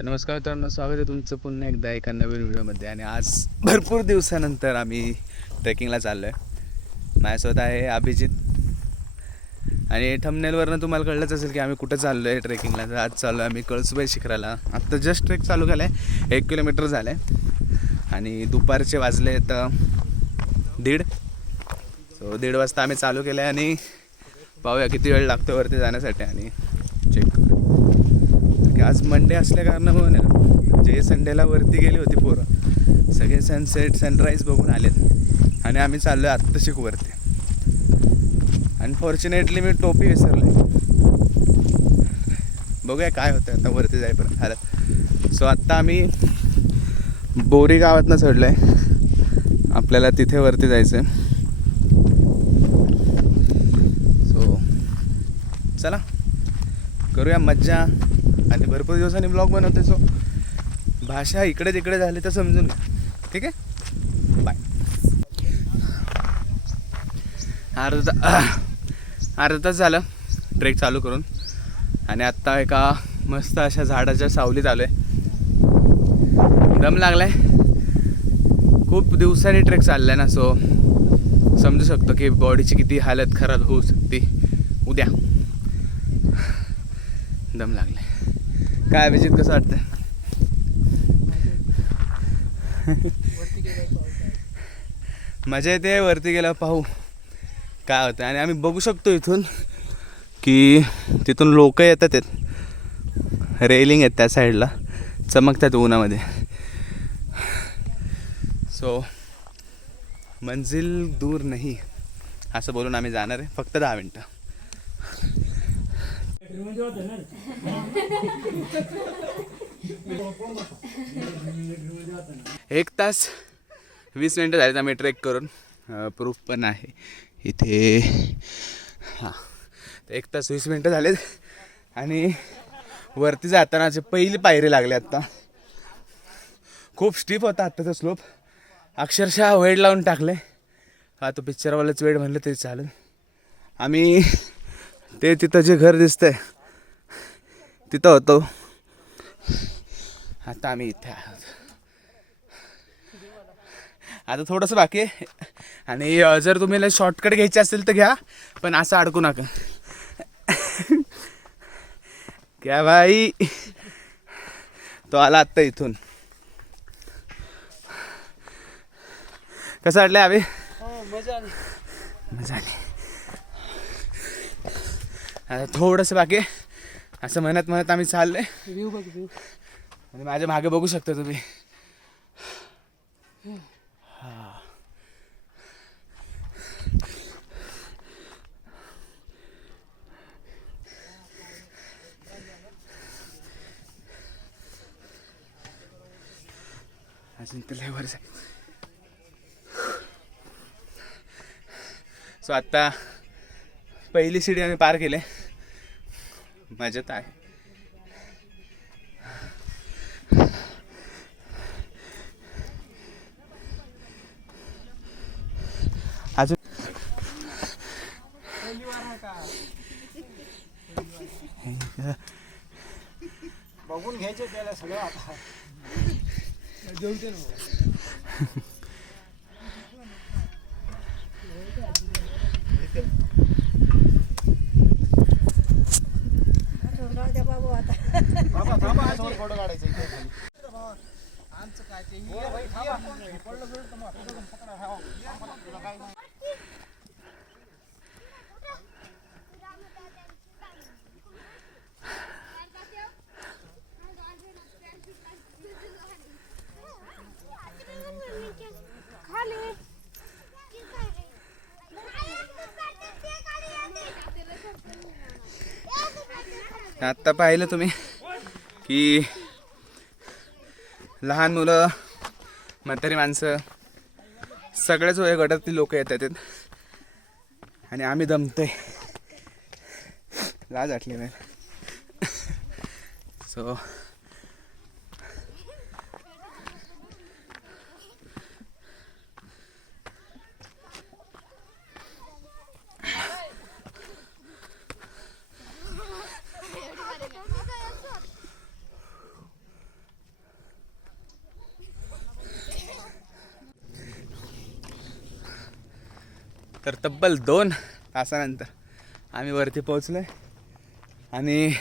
नमस्कार मित्रांनो, स्वागत आहे तुमचं पुन्हा एकदा एका नवीन व्हिडिओमध्ये. आणि आज भरपूर दिवसानंतर आम्ही ट्रेकिंगला चाललो आहे. माझ्यासोबत आहे अभिजित. आणि थंबनेलवरनं तुम्हाला कळलंच असेल की आम्ही कुठं चाललो आहे ट्रेकिंगला. तर आज चाललो आहे आम्ही कळसुबाई शिखराला. आत्ता जस्ट ट्रेक चालू केला आहे, 1 किलोमीटर झालं आहे आणि दुपारचे वाजले तर 1:30. सो 1:30 वाजता आम्ही चालू केलं आहे आणि पाहूया किती वेळ लागतो वरती जाण्यासाठी. आणि चेक आज मंडे असल्या कारणामुळे ना, जे संडेला वरती गेली होती पोरं सगळे सनसेट सनराईज बघून आलेत आणि आम्ही चाललो आहे आत्ताशिक वरती. अनफॉर्च्युनेटली मी टोपी विसरले. बघूया काय होतं आता वरती जाईपर्यंत हालत. सो आत्ता आम्ही बोरी गावातनं चढलो आहे. आपल्याला तिथे वरती जायचं आहे. सो चला करूया मज्जा. आणि भरपूर दिवसांनी ब्लॉग बनवते. सो भाषा इकडे तिकडे झाली तर समजून घ्या, ठीक आहे. बाय. अर्धा तास झालं ट्रेक चालू करून आणि आत्ता एका मस्त अशा झाडाच्या सावलीत आलो आहे. दम लागला आहे. खूप दिवसांनी ट्रेक चालला आहे ना, सो समजू शकतो की बॉडीची किती हालत खराब होऊ शकते उद्या. दम लागला आहे. काय अभिजित, कसं वाटतं? मजा येते. वरती गेला पाहू काय होतं. आणि आम्ही बघू शकतो इथून की तिथून लोक येतात आहेत. रेलिंग आहेत त्या साईडला, चमकतात उन्हामध्ये. सो मंजिल दूर नाही असं बोलून आम्ही जाणार आहे. फक्त 10 मिनटं. 1 तास 20 मिनटं झालीत आम्ही ट्रेक करून. प्रूफ पण आहे इथे. हां, 1 तास 20 मिनटं झालेत आणि वरती जातानाचे पहिली पायरी लागली. आत्ता खूप स्टीप होता आत्ताचा स्लोप. अक्षरशः वेड लावून टाकले. हा तो पिक्चरवालाच वेड म्हणलं तरी चालेल. आम्ही ते तिथं जे घर दिसतंय तिथं होतो. आता आम्ही इथे आहोत. आता थोडंसं बाकी आहे. आणि जर तुम्हाला शॉर्टकट घ्यायचे असेल तर घ्या, पण असं अडकू नका. क्या भाई, तो आला आत्ता इथून. कसं वाटलं अभि? मजा आली. आता थोडंसं बाकी आहे. असं म्हणत म्हणत आम्ही चाललोय. आणि माझ्या मागे बघू शकता तुम्ही. अजून तर लय वर जाय. सो आत्ता पहिली सीडी आम्ही पार केली. मजेत आहे. अजून बघून घ्यायचे त्याला सगळं. आता जेवते ना बाबा. थांबा, फोटो काढायचा. आमचं काय ते पडलं आत्ता पाहिलं तुम्ही की लहान मुलं, म्हातारी माणसं सगळ्याच वयोगटातली लोक येत आहेत आणि आम्ही दमतोय. लाज वाटली नाही. सो तर तब्बल 2 तासानंतर आम्ही वरती पोहोचलो आहे आणि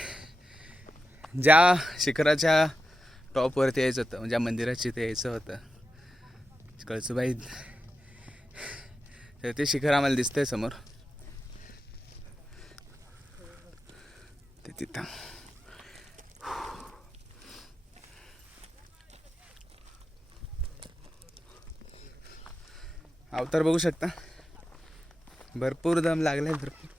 ज्या शिखराच्या टॉपवरती यायचं होतं, ज्या मंदिराची ते यायचं होतं कळसुबाई, तर ते शिखर आम्हाला दिसतंय समोर. ते तिथं अवतार बघू शकता. भरपूर दम लागलाय भरपूर,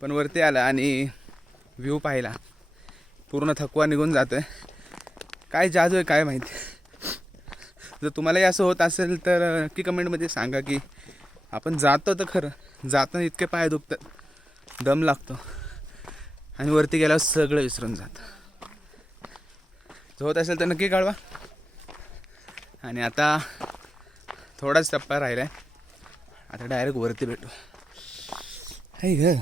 पण वरती आला आणि व्ह्यू पाहिला, पूर्ण थकवा निघून जातोय. काय जादू आहे काय माहिती. जर तुम्हालाही असं होत असेल तर नक्की कमेंटमध्ये सांगा की आपण जातो तर खरं, जाताना इतके पाय दुखतात, दम लागतो आणि वरती गेल्यावर सगळं विसरून जातं. जर होत असेल तर नक्की कळवा. आणि आता थोडाच टप्पा राहिला आहे, आता डायरेक्ट वरती भेटू. हाय ग.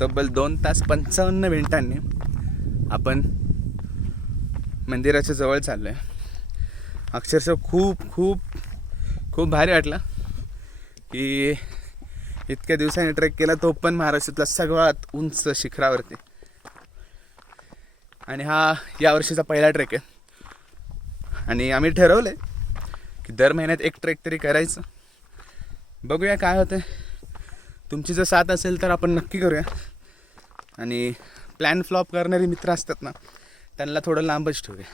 तब्बल 2 तास 55 मिनिटांनी आपण मंदिराच्या जवळ चाललो आहे. अक्षरशः खूप खूप खूप भारी वाटलं की इतक्या दिवसांनी ट्रेक केला, तो पण महाराष्ट्रातला सगळ्यात उंच शिखरावरती. आणि हा यावर्षीचा पहिला ट्रेक आहे आणि आम्ही ठरवलं आहे की दर महिन्यात एक ट्रेक तरी करायचं. बघूया काय होतं. तुमची जर साथ असेल तर आपण नक्की करूया. आणि प्लॅन फ्लॉप करणारे मित्र असतात ना, त्यांना थोडं लांबच ठेवूया.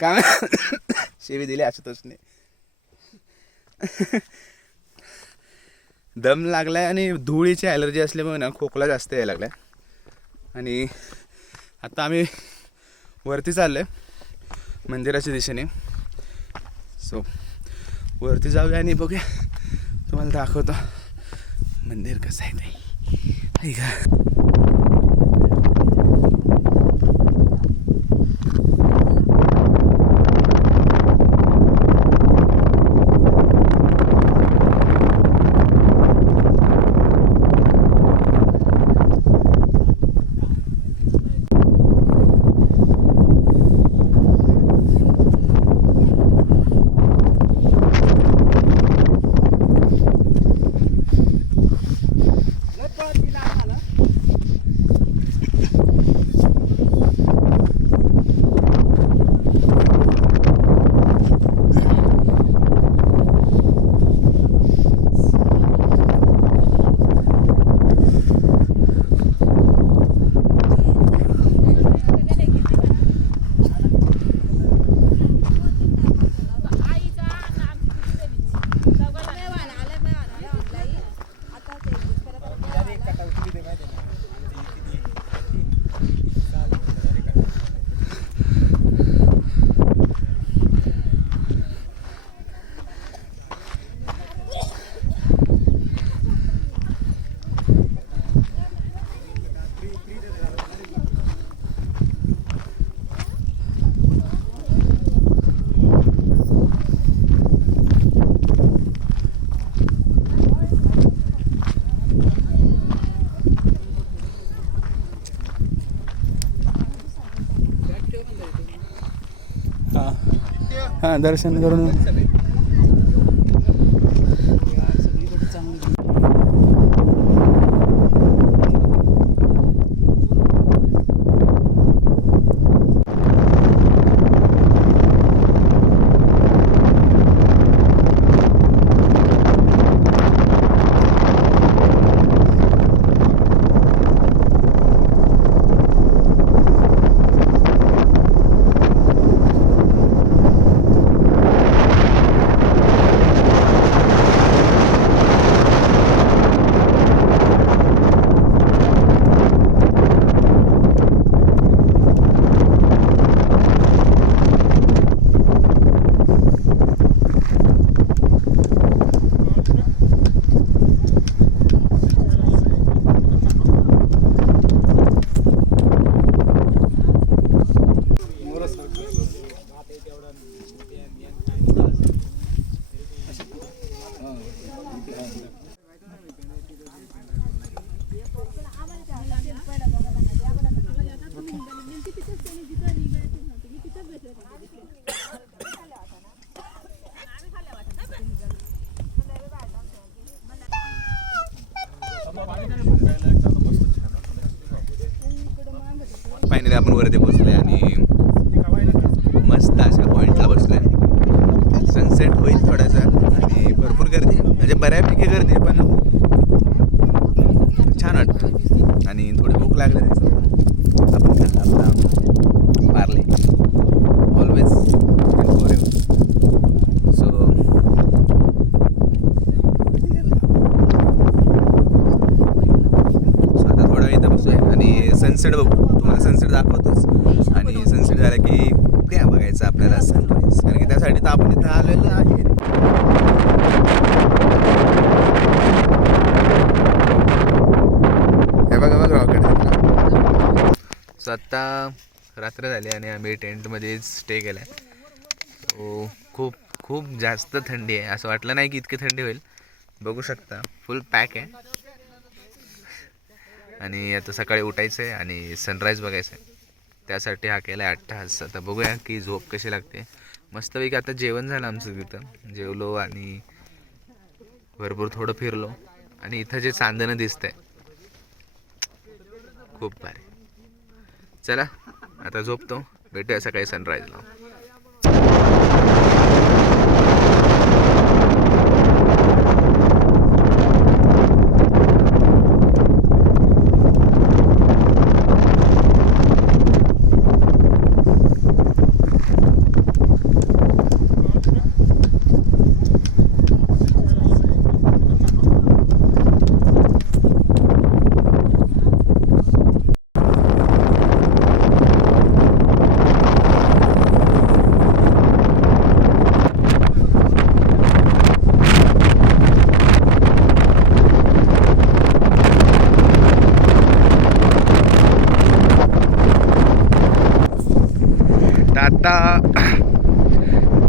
काय शेवी दिली आशुतोषने. दम लागलाय आणि धुळीची ॲलर्जी असल्यामुळे ना खोकला जास्त यायला लागलाय. आणि आता आम्ही वरती चाललो आहे मंदिराच्या दिशेने. सो वरती जाऊया आणि बघूया, तुम्हाला दाखवतो मंदिर कसं आहे ते. हां दर्शन करून फायनली आपण वरती पोहोचलोय आणि मस्त अशा पॉईंटला बसलोय. सनसेट होईल थोडासा आणि भरपूर गर्दी म्हणजे बऱ्यापैकी गर्दी आहे, पण छान वाटतं आणि थोडी भूक लागली त्याचं आपण खाल्ला आपला Parle always for ever. So आता थोडा वेळ इथं बसतोय आणि सनसेट बघू. तुम्हाला सनसेट दाखवतोच आणि सनसेट झाला की त्या बघायचं आपल्याला सनराईज, कारण की त्यासाठी तर आपण इथं आलेलो आहे. हे बघा बघा रॉकेट. सो आत्ता रात्र झाली आणि आम्ही टेंटमध्ये स्टे केला आहे. सो खूप खूप जास्त थंडी आहे. असं वाटलं नाही की इतकी थंडी होईल. बघू शकता फुल पॅक आहे आणि आता सकाळी उठायचं आहे आणि सनराईज बघायचं आहे. त्यासाठी हा केला आहे 8 तास. आता बघूया की झोप कशी लागते. मस्तपैकी आता जेवण झालं आमचं, तिथं जेवलो आणि भरपूर थोडं फिरलो आणि इथं जे चांदणं दिसतंय खूप भारी. चला आता झोपतो, भेटूया सकाळी सनराईजला.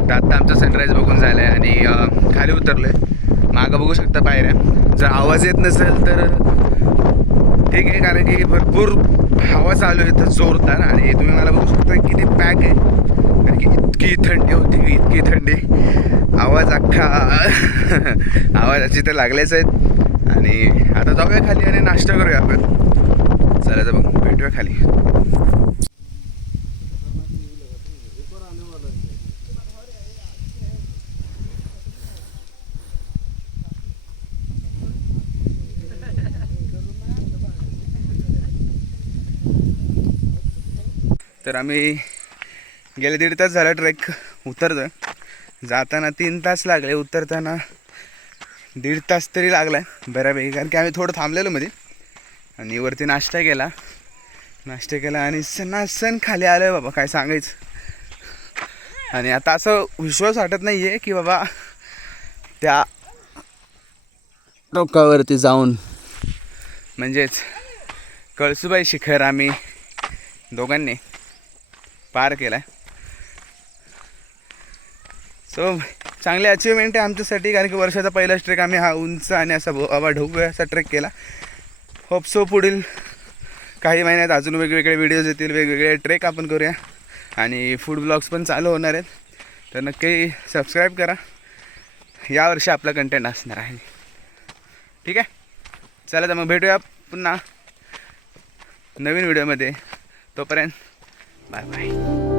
आता आमचा सनराईज बघून झाला आहे आणि खाली उतरलो आहे. मागं बघू शकता पायऱ्या. जर आवाज येत नसेल तर ठीक आहे, कारण की भरपूर हवा चालू आहे इथं जोरदार आणि तुम्ही मला बघू शकता किती पॅक आहे, कारण की इतकी थंडी होती की इतकी थंडी. आवाज अख्खा आवाजाची तर लागलेच आहेत आणि आता जाऊया खाली आणि नाश्ता करूया आपण. चला तर बघ भेटूया खाली. तर आम्ही गेले 1.5 तास झाला ट्रेक उतरतोय. जाताना 3 तास लागले, उतरताना 1.5 तास तरी लागला आहे बऱ्यापैकी, कारण की आम्ही थोडं थांबलेलो मध्ये आणि वरती नाश्ता केला आणि सण खाली आलं आहे बाबा, काय सांगायचं. आणि आता असं विश्वास वाटत नाही आहे की बाबा त्या टोकावरती जाऊन म्हणजेच कळसुबाई शिखर आम्ही दोघांनी पार केला आहे. सो चांगली अचिव्हमेंट आहे आमच्यासाठी, कारण की वर्षाचा पहिलाच ट्रेक आम्ही हा उंच आणि असा बाबा ढोबळ असा ट्रेक केला. होप सो पुढील काही महिन्यात अजून वेगवेगळे व्हिडिओज येतील, वेगवेगळे ट्रेक आपण करूया आणि फूड ब्लॉग्स पण चालू होणार आहेत. तर नक्की सबस्क्राईब करा. यावर्षी आपला कंटेंट असणार आहे. ठीक आहे, चला तर मग भेटूया पुन्हा नवीन व्हिडिओमध्ये. तोपर्यंत बाय बाय.